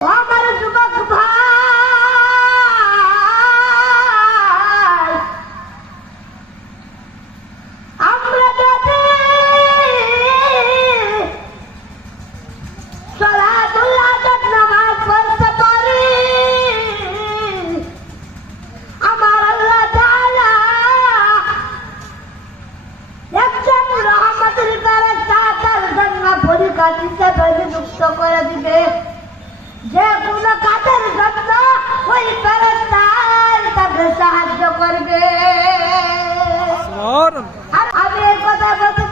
আমার যুবক ভাই, আমরা যদি সালাতুল আদাব নামাজ পড়তে পারি, আমার আল্লাহ তাআলা একজন রহমতের ফেরেশতা তার জন্য পরীক্ষা হিসেবে নিযুক্ত করে দিবে। যে কোনো কাজের জন্য ওই ফেরেশতাই তাকে সাহায্য করবে। আর আমি এই কথা বলতে